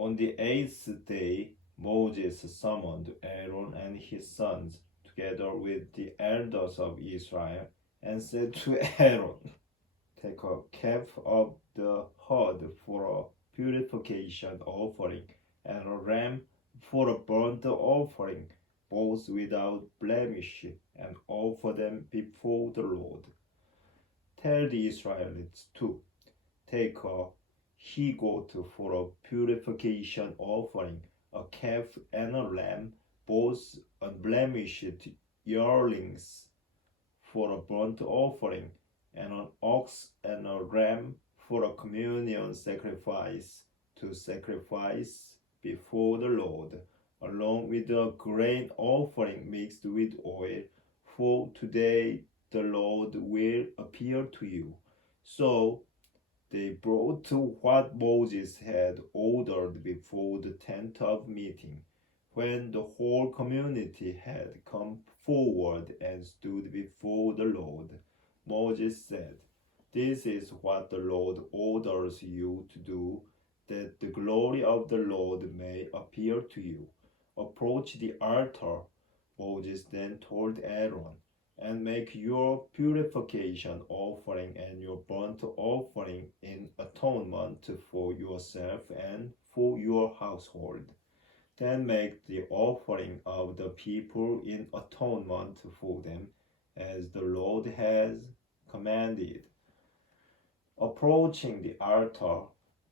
On the eighth day, Moses summoned Aaron and his sons together with the elders of Israel and said to Aaron, take a calf of the herd for a purification offering and a ram for a burnt offering, both without blemish, and offer them before the Lord. Tell the Israelites to take a he goat for a purification offering, a calf and a lamb, both unblemished yearlings for a burnt offering, and an ox and a ram for a communion sacrifice to sacrifice before the Lord, along with a grain offering mixed with oil, for today the Lord will appear to you. So they brought what Moses had ordered before the tent of meeting. When the whole community had come forward and stood before the Lord, Moses said, this is what the Lord orders you to do, that the glory of the Lord may appear to you. Approach the altar, Moses then told Aaron, and make your purification offering and your burnt offering in atonement for yourself and for your household. Then make the offering of the people in atonement for them, as the Lord has commanded. Approaching the altar,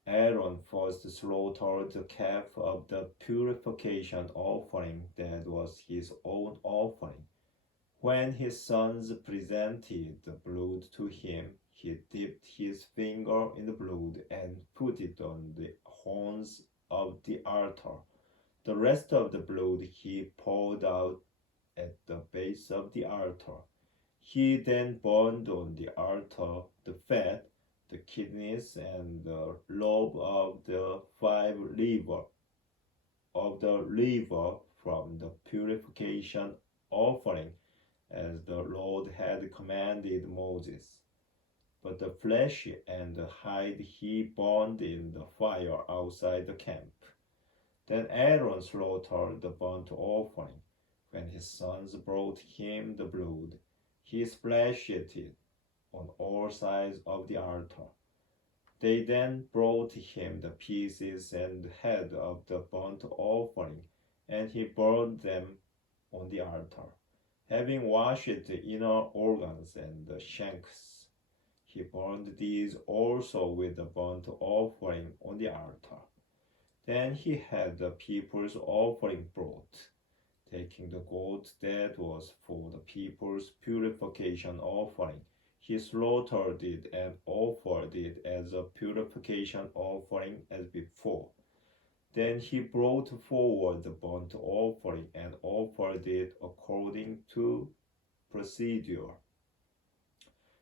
Aaron first slaughtered the calf of the purification offering that was his own offering. When his sons presented the blood to him, he dipped his finger in the blood and put it on the horns of the altar. The rest of the blood he poured out at the base of the altar. He then burned on the altar the fat, the kidneys, and the lobe of the liver from the purification offering, as the Lord had commanded Moses. But the flesh and the hide he burned in the fire outside the camp. Then Aaron slaughtered the burnt offering. When his sons brought him the blood, he splashed it on all sides of the altar. They then brought him the pieces and head of the burnt offering, and he burned them on the altar. Having washed the inner organs and the shanks, he burned these also with the burnt offering on the altar. Then he had the people's offering brought. Taking the goat that was for the people's purification offering, he slaughtered it and offered it as a purification offering as before. Then he brought forward the burnt offering and offered it according to procedure.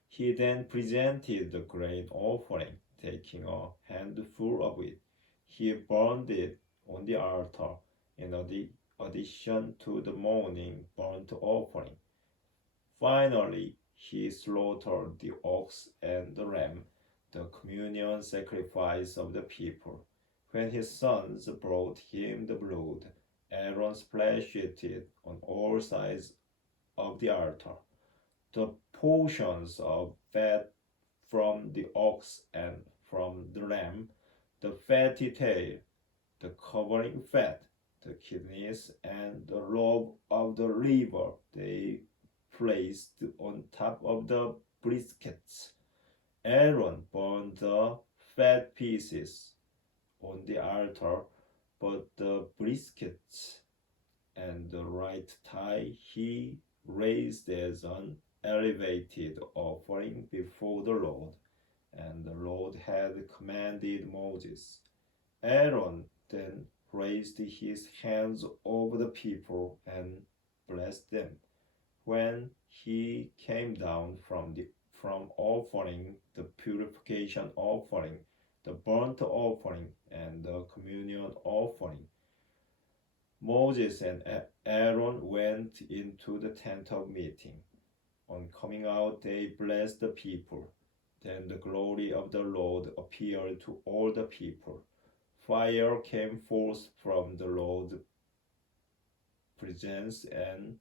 He then presented the grain offering, taking a handful of it. He burned it on the altar in addition to the morning burnt offering. Finally, he slaughtered the ox and the ram, the communion sacrifice of the people. When his sons brought him the blood, Aaron splashed it on all sides of the altar. The portions of fat from the ox and from the lamb, the fatty tail, the covering fat, the kidneys, and the lobe of the liver, they placed on top of the briskets. Aaron burned the fat pieces on the altar, but the briskets and the right thigh he raised as an elevated offering before the Lord, and the Lord had commanded Moses. Aaron then raised his hands over the people and blessed them. When he came down from offering the purification offering, the burnt offering, and the communion offering, Moses and Aaron went into the tent of meeting. On coming out, they blessed the people. Then the glory of the Lord appeared to all the people. Fire came forth from the Lord's presence and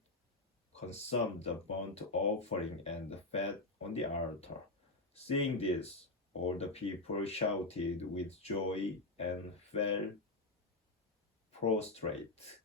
consumed the burnt offering and the fat on the altar. Seeing this, all the people shouted with joy and fell prostrate.